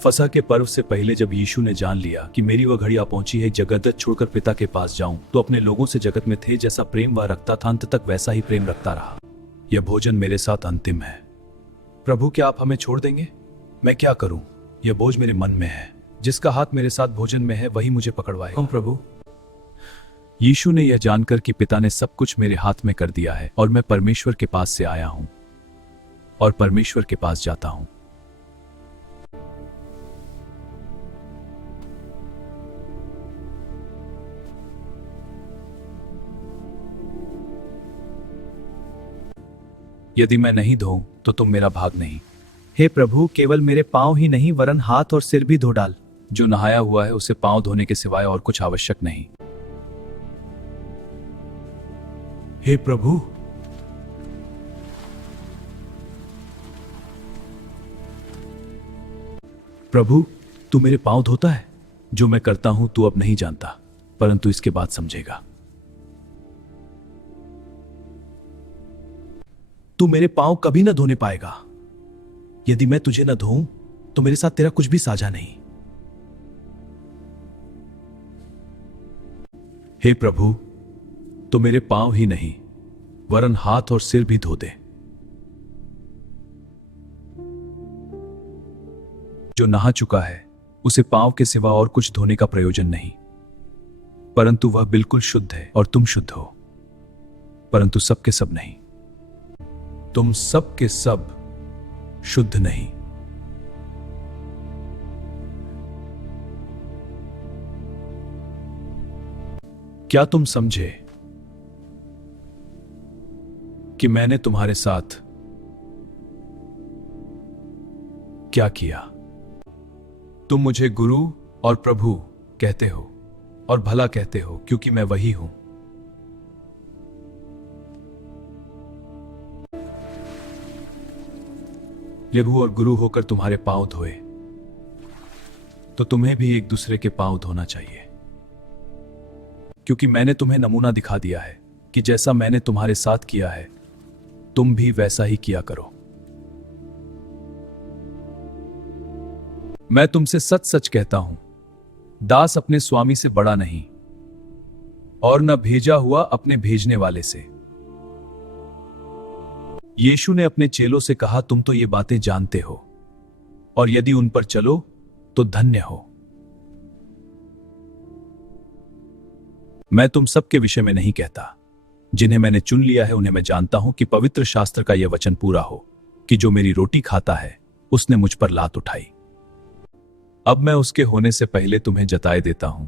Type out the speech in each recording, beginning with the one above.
फसह के पर्व से पहले जब यीशु ने जान लिया कि मेरी वह घड़ी आ पहुंची है जगत छोड़कर पिता के पास जाऊं, तो अपने लोगों से जगत में थे जैसा प्रेम वह रखता था अंत तक वैसा ही प्रेम रखता रहा। यह भोजन मेरे साथ अंतिम है। प्रभु, क्या आप हमें छोड़ देंगे? मैं क्या करूं? यह बोझ मेरे मन में है। जिसका हाथ मेरे साथ भोजन में है वही मुझे पकड़वाए। प्रभु। यीशु ने यह जानकर कि पिता ने सब कुछ मेरे हाथ में कर दिया है और मैं परमेश्वर के पास से आया हूं और परमेश्वर के पास जाता हूं। यदि मैं नहीं धोऊं तो तुम मेरा भाग नहीं। हे प्रभु, केवल मेरे पांव ही नहीं वरन हाथ और सिर भी धो डाल। जो नहाया हुआ है उसे पांव धोने के सिवाय और कुछ आवश्यक नहीं। हे प्रभु, प्रभु, तू मेरे पांव धोता है। जो मैं करता हूं तू अब नहीं जानता, परंतु इसके बाद समझेगा। तू मेरे पांव कभी न धोने पाएगा। यदि मैं तुझे न धोऊं तो मेरे साथ तेरा कुछ भी साझा नहीं। हे प्रभु, तो मेरे पांव ही नहीं वरन हाथ और सिर भी धो दे। जो नहा चुका है उसे पांव के सिवा और कुछ धोने का प्रयोजन नहीं, परंतु वह बिल्कुल शुद्ध है और तुम शुद्ध हो, परंतु सब के सब नहीं। तुम सब के सब शुद्ध नहीं। क्या तुम समझे कि मैंने तुम्हारे साथ क्या किया? तुम मुझे गुरु और प्रभु कहते हो और भला कहते हो, क्योंकि मैं वही हूं। प्रभु और गुरु होकर तुम्हारे पांव धोए तो तुम्हें भी एक दूसरे के पांव धोना चाहिए, क्योंकि मैंने तुम्हें नमूना दिखा दिया है कि जैसा मैंने तुम्हारे साथ किया है तुम भी वैसा ही किया करो। मैं तुमसे सच सच कहता हूं, दास अपने स्वामी से बड़ा नहीं और न भेजा हुआ अपने भेजने वाले से। यीशु ने अपने चेलों से कहा, तुम तो ये बातें जानते हो और यदि उन पर चलो तो धन्य हो। मैं तुम सब के विषय में नहीं कहता। जिन्हें मैंने चुन लिया है उन्हें मैं जानता हूं कि पवित्र शास्त्र का यह वचन पूरा हो कि जो मेरी रोटी खाता है उसने मुझ पर लात उठाई। अब मैं उसके होने से पहले तुम्हें जताए देता हूं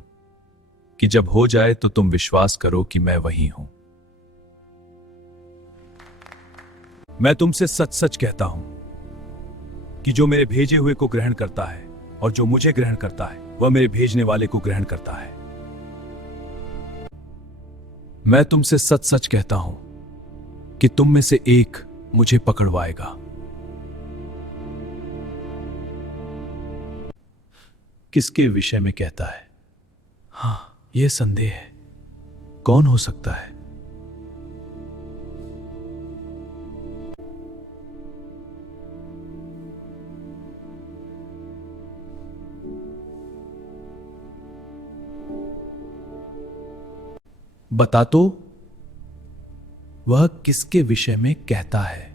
कि जब हो जाए तो तुम विश्वास करो कि मैं वही हूं। मैं तुमसे सच सच कहता हूं कि जो मेरे भेजे हुए को ग्रहण करता है और जो मुझे ग्रहण करता है वह मेरे भेजने वाले को ग्रहण करता है। मैं तुमसे सच सच कहता हूं कि तुम में से एक मुझे पकड़वाएगा। किसके विषय में कहता है? हां, यह संदेह है, कौन हो सकता है? बता तो, वह किसके विषय में कहता है?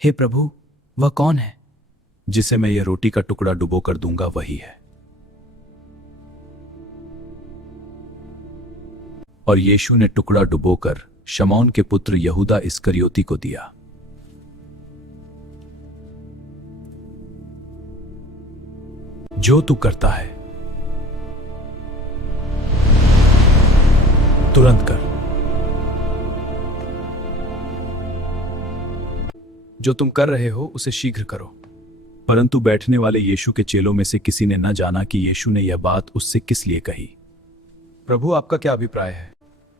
हे प्रभु, वह कौन है? जिसे मैं यह रोटी का टुकड़ा डुबोकर दूंगा वही है। और यीशु ने टुकड़ा डुबोकर शमौन के पुत्र यहूदा इस्करियोती को दिया। जो तू करता है तुरंत कर। जो तुम कर रहे हो उसे शीघ्र करो। परंतु बैठने वाले यीशु के चेलों में से किसी ने न जाना कि यीशु ने यह बात उससे किस लिए कही। प्रभु, आपका क्या अभिप्राय है?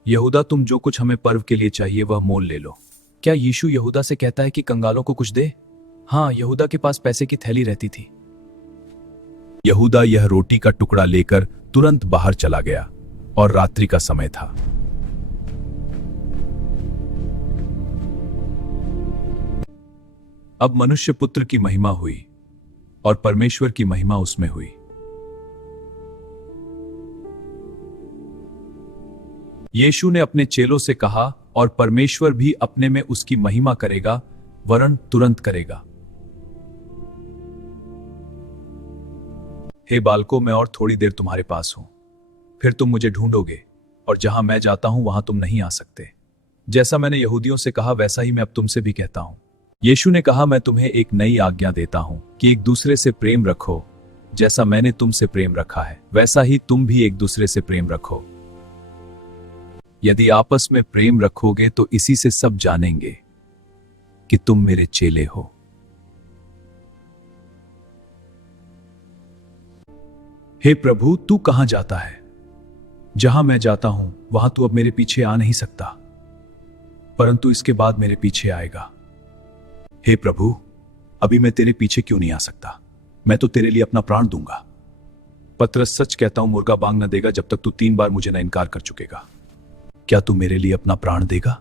यहूदा, तुम जो कुछ हमें पर्व के लिए चाहिए वह मोल ले लो। क्या यीशु यहूदा से कहता है कि कंगालों को कुछ दे? हां, यहूदा के पास पैसे की थैली रहती थी। यहूदा यह रोटी का टुकड़ा लेकर तुरंत बाहर चला गया और रात्रि का समय था। अब मनुष्य पुत्र की महिमा हुई और परमेश्वर की महिमा उसमें हुई। यीशु ने अपने चेलों से कहा, और परमेश्वर भी अपने में उसकी महिमा करेगा, वरन तुरंत करेगा। हे बालकों, मैं और थोड़ी देर तुम्हारे पास हूं, फिर तुम मुझे ढूंढोगे, और जहां मैं जाता हूं वहां तुम नहीं आ सकते। जैसा मैंने यहूदियों से कहा वैसा ही मैं अब तुमसे भी कहता हूं। यीशु ने कहा, मैं तुम्हें एक नई आज्ञा देता हूं कि एक दूसरे से प्रेम रखो। जैसा मैंने तुमसे प्रेम रखा है वैसा ही तुम भी एक दूसरे से प्रेम रखो। यदि आपस में प्रेम रखोगे तो इसी से सब जानेंगे कि तुम मेरे चेले हो। हे प्रभु, तू कहां जाता है? जहां मैं जाता हूं वहां तू अब मेरे पीछे आ नहीं सकता, परंतु इसके बाद मेरे पीछे आएगा। हे प्रभु, अभी मैं तेरे पीछे क्यों नहीं आ सकता? मैं तो तेरे लिए अपना प्राण दूंगा। पतरस, सच कहता हूं, मुर्गा बांग न देगा जब तक तू 3 बार मुझे न इनकार कर चुकेगा। क्या तू मेरे लिए अपना प्राण देगा?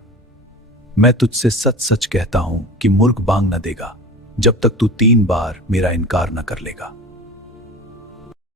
मैं तुझसे सच सच कहता हूं कि मुर्ग बांग न देगा जब तक तू 3 बार मेरा इनकार न कर लेगा।